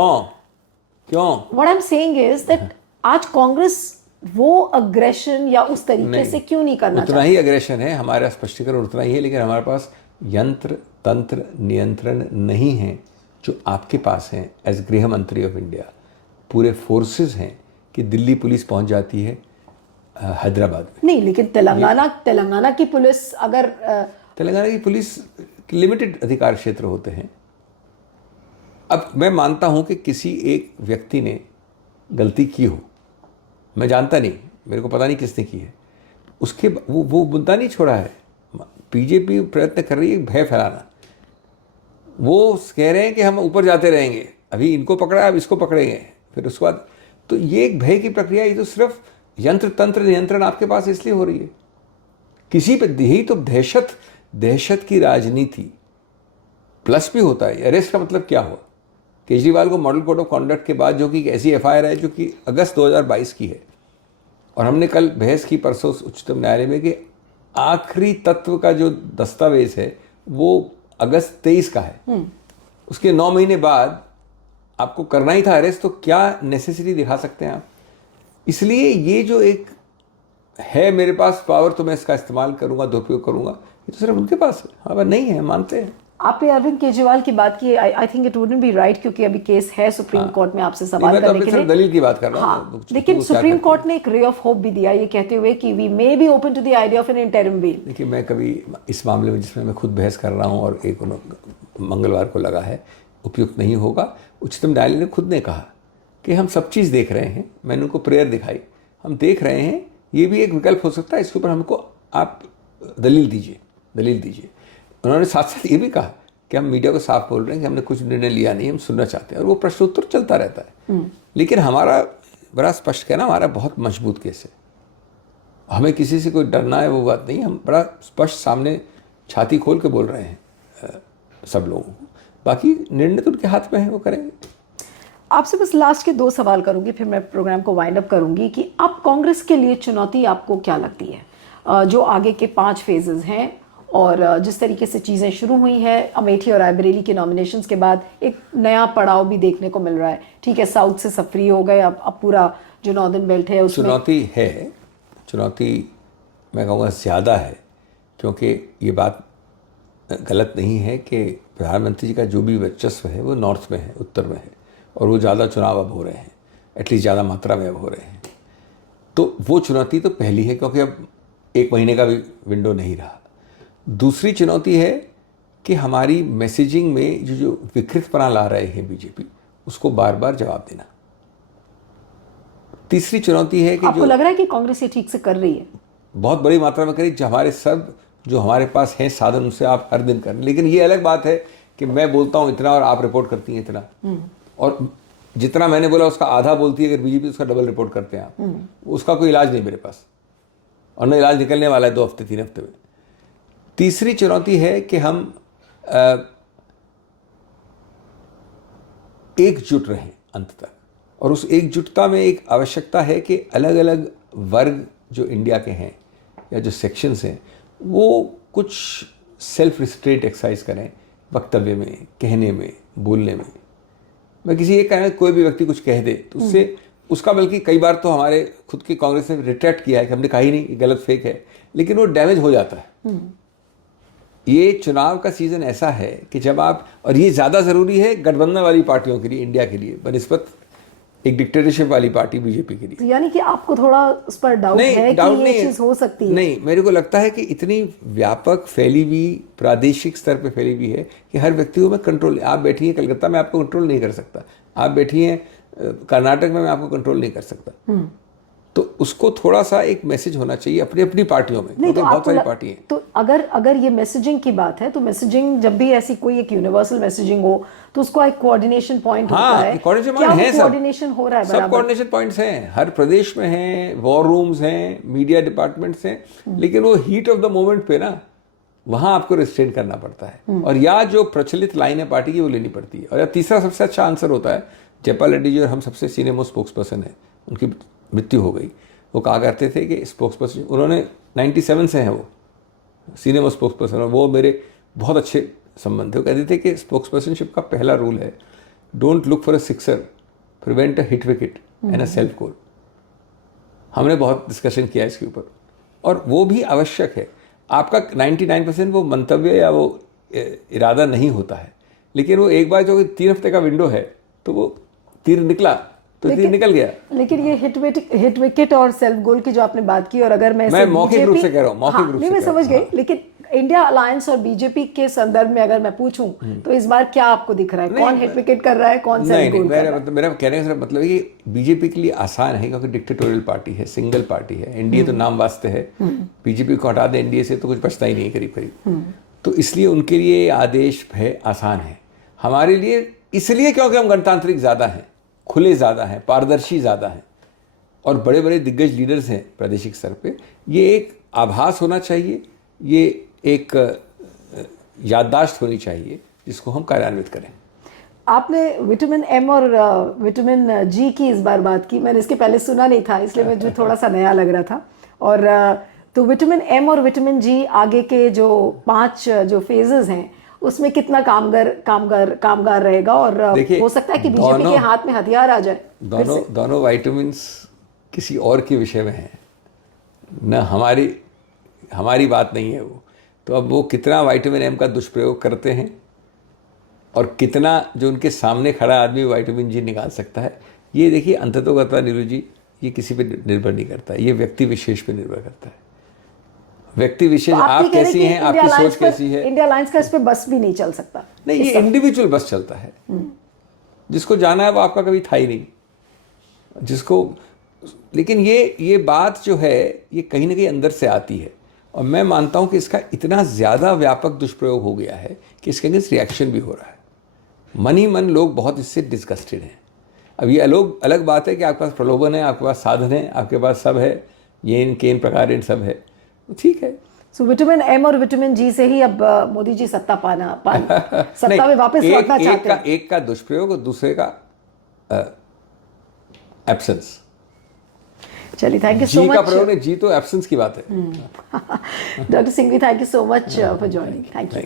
क्यों? What I am saying is that आज कांग्रेस वो अग्रेशन या उस तरीके से क्यों नहीं करना उतना ही अग्रेशन है, हमारा स्पष्टीकरण उतना ही है, लेकिन हमारे पास यंत्र तंत्र नियंत्रण नहीं है जो आपके पास है एज गृह मंत्री ऑफ इंडिया। पूरे फोर्सेस हैं कि दिल्ली पुलिस पहुंच जाती है हैदराबाद में। नहीं, लेकिन तेलंगाना की पुलिस अगर तेलंगाना की पुलिस लिमिटेड अधिकार क्षेत्र होते हैं। अब मैं मानता हूं कि किसी एक व्यक्ति ने गलती की हो, मैं जानता नहीं, मेरे को पता नहीं किसने की है, उसके वो मुद्दा नहीं छोड़ा है। बीजेपी प्रयत्न कर रही है भय फैलाना। वो कह रहे हैं कि हम ऊपर जाते रहेंगे, अभी इनको पकड़ा, अब इसको पकड़ेंगे, फिर उसके बाद। तो ये एक भय की प्रक्रिया, ये तो सिर्फ यंत्र तंत्र नियंत्रण आपके पास इसलिए हो रही है किसी पे। यही तो दहशत की राजनीति प्लस भी होता है। अरेस्ट का मतलब क्या हुआ? केजरीवाल को मॉडल कोड ऑफ कॉन्डक्ट के बाद, जो कि एक ऐसी FIR है जो कि अगस्त 2022 की है, और हमने कल बहस की परसों उच्चतम न्यायालय में कि आखिरी तत्व का जो दस्तावेज है वो अगस्त 23 का है। उसके 9 महीने बाद आपको करना ही था अरेस्ट, तो क्या नेसेसिटी दिखा सकते हैं आप? इसलिए ये जो एक है मेरे पास पावर तो मैं इसका इस्तेमाल करूंगा, दुरुपयोग करूंगा, ये तो सिर्फ उनके पास है। अगर नहीं है, मानते हैं। आपने अरविंद केजरीवाल की बात की, I think it wouldn't be right, क्योंकि अभी केस है सुप्रीम कोर्ट में आपसे सवाल करने के लिए। दलील की बात कर रहा हूं। हाँ, लेकिन सुप्रीम कोर्ट ने एक रे ऑफ होप भी दिया, ये कहते हुए कि we may be open to the idea of an interim bail. देखिए, मैं कभी इस मामले में जिसमें मैं खुद बहस कर रहा हूं और एक मंगलवार को लगा है, उपयुक्त नहीं होगा। उच्चतम न्यायालय ने खुद ने कहा कि हम सब चीज़ देख रहे हैं। मैंने उनको प्रेयर दिखाई, हम देख रहे हैं, ये भी एक विकल्प हो सकता है, इसके ऊपर हमको आप दलील दीजिए। उन्होंने साथ साथ ये भी कहा कि हम मीडिया को साफ बोल रहे हैं कि हमने कुछ निर्णय लिया नहीं, हम सुनना चाहते हैं, और वो प्रश्नोत्तर चलता रहता है। लेकिन हमारा बड़ा स्पष्ट कहना, हमारा बहुत मजबूत केस है, हमें किसी से कोई डरना है वो बात नहीं। हम बड़ा स्पष्ट सामने छाती खोल के बोल रहे हैं सब लोगों को। बाकी निर्णय तो उनके हाथ में है, वो करेंगे। आपसे बस लास्ट के 2 सवाल करूंगी, फिर मैं प्रोग्राम को वाइंड अप करूंगी कि अब कांग्रेस के लिए चुनौती आपको क्या लगती है, जो आगे के 5 फेजेस हैं और जिस तरीके से चीज़ें शुरू हुई हैं, अमेठी और रायबरेली के नॉमिनेशंस के बाद एक नया पड़ाव भी देखने को मिल रहा है। ठीक है, साउथ से सब फ्री हो गए, अब पूरा जो नॉर्दर्न बेल्ट है उसमें चुनौती मैं कहूँगा ज़्यादा है, क्योंकि ये बात गलत नहीं है कि प्रधानमंत्री जी का जो भी वर्चस्व है वो नॉर्थ में है, उत्तर में है, और वो ज़्यादा चुनाव अब हो रहे हैं, एटलीस्ट ज़्यादा मात्रा में अब हो रहे हैं। तो वो चुनौती तो पहली है, क्योंकि अब 1 महीने का भी विंडो नहीं रहा। दूसरी चुनौती है कि हमारी मैसेजिंग में जो विकृतपना ला रहे हैं बीजेपी, उसको बार बार जवाब देना। तीसरी चुनौती है कि आपको लग रहा है कि कांग्रेस ये ठीक से कर रही है? बहुत बड़ी मात्रा में करी। जो हमारे पास हैं साधन, उनसे आप हर दिन करें। लेकिन ये अलग बात है कि मैं बोलता हूँ इतना और आप रिपोर्ट करती हैं इतना, और जितना मैंने बोला उसका आधा बोलती है अगर बीजेपी, उसका डबल रिपोर्ट करते हैं आप। उसका कोई इलाज नहीं मेरे पास, और न इलाज निकलने वाला है 2 हफ्ते 3 हफ्ते में। तीसरी चुनौती है कि हम एकजुट रहें अंत तक, और उस एकजुटता में एक आवश्यकता है कि अलग अलग वर्ग जो इंडिया के हैं या जो सेक्शंस हैं, वो कुछ सेल्फ रिस्ट्रेंट एक्सरसाइज करें वक्तव्य में, कहने में, बोलने में। मैं किसी एक कहना, कोई भी व्यक्ति कुछ कह दे तो उससे उसका, बल्कि कई बार तो हमारे खुद की कांग्रेस ने रिट्रैक्ट किया है कि हमने कहा ही नहीं, गलत फेक है, लेकिन वो डैमेज हो जाता है। ये चुनाव का सीजन ऐसा है कि जब आप, और ये ज़्यादा ज़रूरी है गठबंधन वाली पार्टियों के लिए, इंडिया के लिए, बनिस्बत एक डिक्टेटरशिप वाली पार्टी बीजेपी के लिए। यानी कि आपको थोड़ा उस पर डाउट है कि ये चीज़ हो सकती है? नहीं, मेरे को लगता है कि इतनी व्यापक फैली हुई, प्रादेशिक स्तर पे फैली हुई है कि हर व्यक्ति को मैं कंट्रोल, आप बैठी हैं कलकत्ता में, आपको कंट्रोल नहीं कर सकता। आप बैठी हैं कर्नाटक में, मैं आपको कंट्रोल नहीं कर सकता। तो उसको थोड़ा सा एक मैसेज होना चाहिए अपनी अपनी पार्टियों में, नहीं, तो बहुत सारी पार्टी हैं। तो अगर ये मैसेजिंग की बात है, तो मैसेजिंग जब भी ऐसी कोई एक यूनिवर्सल मैसेजिंग हो तो उसको एक कोऑर्डिनेशन पॉइंट होता है। कोऑर्डिनेशन हो रहा है? सब कोऑर्डिनेशन पॉइंट्स हैं, हर प्रदेश में हैं, वॉर रूम्स हैं, मीडिया डिपार्टमेंट्स हैं, लेकिन वो हीट ऑफ द मोमेंट पे ना, वहाँ आपको रिस्ट्रेन करना पड़ता है, और या जो प्रचलित लाइन है पार्टी की वो लेनी पड़ती है। और या तीसरा सबसे अच्छा आंसर होता है, जयपाल रेड्डी जी और हम सबसे सीनियर मोस्ट स्पोक्स पर्सन है, उनकी मृत्यु हो गई। वो कहा करते थे कि स्पोक्स पर्सन, उन्होंने 97 से हैं वो सीनियर मोस्ट स्पोक्स पर्सन, और वो मेरे बहुत अच्छे संबंध थे। वो कहते थे कि स्पोक्स पर्सनशिप का पहला रूल है, don't look for a sixer, prevent a hit wicket and a self goal. हमने बहुत डिस्कशन किया इसके ऊपर, और वो भी आवश्यक है। आपका 99% वो मंतव्य या वो इरादा नहीं होता है, लेकिन वो एक बार जो 3 हफ्ते का विंडो है, तो वो तीर निकला तो तीर निकल गया। लेकिन ये हिट विकेट और सेल्फ गोल की जो आपने बात की, और अगर मैं मौखिक रूप से कह रहा हूँ, मौखिक रूप से मैं समझ गई, लेकिन इंडिया अलायंस और बीजेपी के संदर्भ में अगर मैं पूछूं तो इस बार क्या आपको दिख रहा है? कौन हिट विकेट कर रहा है, कौन सेल्फ गोल कर रहा है? मेरा कहने का मतलब है कि बीजेपी के लिए आसान है, क्योंकि डिक्टेटोरियल पार्टी है, सिंगल पार्टी है। एनडीए तो नाम वास्ते है, बीजेपी को हटा दे एनडीए से तो कुछ बचता ही नहीं करीब करीब। तो इसलिए उनके लिए आदेश है, आसान है। हमारे लिए इसलिए क्योंकि हम गणतांत्रिक ज़्यादा हैं, खुले ज़्यादा हैं, पारदर्शी ज़्यादा हैं, और बड़े बड़े दिग्गज लीडर्स हैं प्रादेशिक स्तर पे। ये एक आभास होना चाहिए, ये एक याददाश्त होनी चाहिए जिसको हम कार्यान्वित करें। आपने विटामिन एम और विटामिन जी की इस बार बात की, मैंने इसके पहले सुना नहीं था, इसलिए मुझे थोड़ा सा नया लग रहा था। और तो विटामिन एम और विटामिन जी आगे के जो 5 जो फेजेस हैं उसमें कितना कामगार रहेगा, और देखिए, हो सकता है कि बीजेपी के हाथ में हथियार आ जाए। दोनों वाइटामिन्स किसी और के विषय में हैं, न हमारी बात नहीं है वो। तो अब वो कितना विटामिन एम का दुष्प्रयोग करते हैं और कितना जो उनके सामने खड़ा आदमी विटामिन जी निकाल सकता है, ये देखिए अंततोगत्वा नीरू जी, ये किसी पे निर्भर नहीं करता, ये व्यक्ति विशेष पे निर्भर करता है। व्यक्ति विशेष, तो आप कैसी हैं, आपकी सोच कैसी है। इंडिया अलायंस का इस पे बस भी नहीं चल सकता। नहीं, ये इंडिविजुअल बस चलता है। जिसको जाना है वो आपका कभी था ही नहीं, जिसको। लेकिन ये बात जो है ये कहीं ना कहीं अंदर से आती है, और मैं मानता हूं कि इसका इतना ज़्यादा व्यापक दुष्प्रयोग हो गया है कि इसके अगेंस्ट रिएक्शन भी हो रहा है। मन ही मन लोग बहुत इससे डिस्गस्टेड हैं। अब ये अलग बात है कि आपके पास प्रलोभन है, आपके पास साधन है, आपके पास सब है, ये इन प्रकार इन सब है, तो ठीक है। सो विटामिन एम और विटामिन जी से ही अब मोदी जी सत्ता में वापस लौटना चाहते हैं। एक का दुष्प्रयोग और दूसरे का एब्सेंस। चलिए, थैंक यू सो जी मच। का प्रयोग नहीं, जी तो एब्सेंस की बात है। Doctor Singhvi, thank you so much for joining. Thank you.